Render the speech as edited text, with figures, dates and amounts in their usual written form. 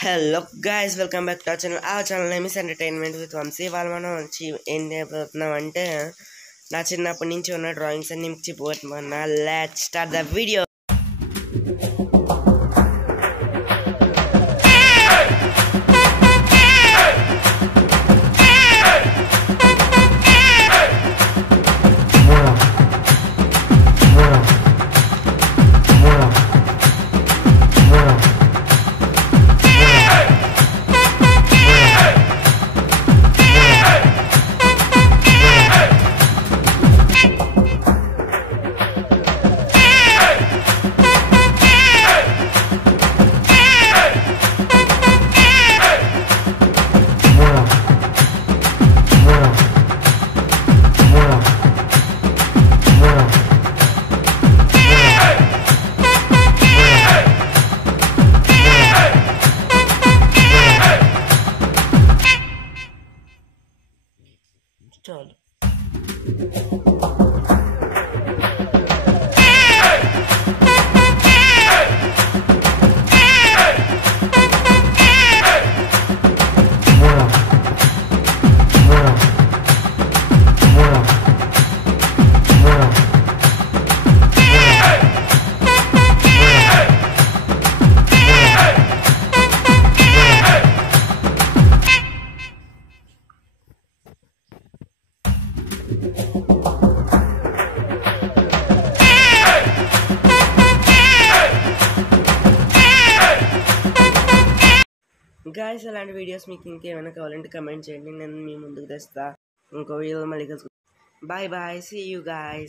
Hello guys, welcome back to our channel. Our channel name is Entertainment with Vamsi. వాళ్ళు మనం ఏం చేయబోతున్నాం అంటే నా చిన్నప్పటి నుంచి ఉన్న డ్రాయింగ్స్ అన్ని మీకు చెప్పబోతున్నా. Let's start the video. చాలు గాయస్, అలాంటి వీడియోస్ మీకు ఇంకేమైనా కావాలంటే కమెంట్ చేయండి, నేను మీ ముందుకు తెస్తా. ఇంకో వీడియో మళ్ళీ కలుసుకుంటాం. Bye bye, see you guys.